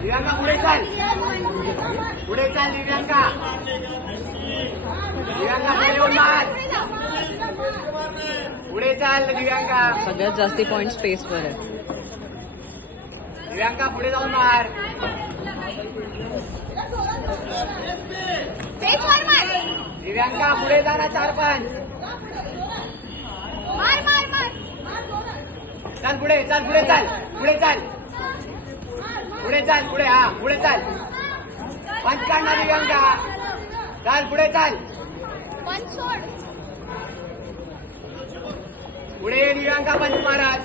दिव्यांका पुढे चाल, पुढे चाल दिव्यांका. दिव्यांका पुढे येऊन मार, पुढे चाल दिव्यांका. सगळ्यात जास्ती पॉइंट स्पेसवर आहे. दिव्यांका पुढे जाऊन मार. दिव्यांका पुढे जा ना 4-5. चाल पुढे, चाल पुढे, चाल पुढे, चाल पुढे, चाल पुढे. हा पुढे चाल. पंच काढणार दिव्यांका. चाल पुढे, चाल पुढे. दिव्यांका पंच महाराज.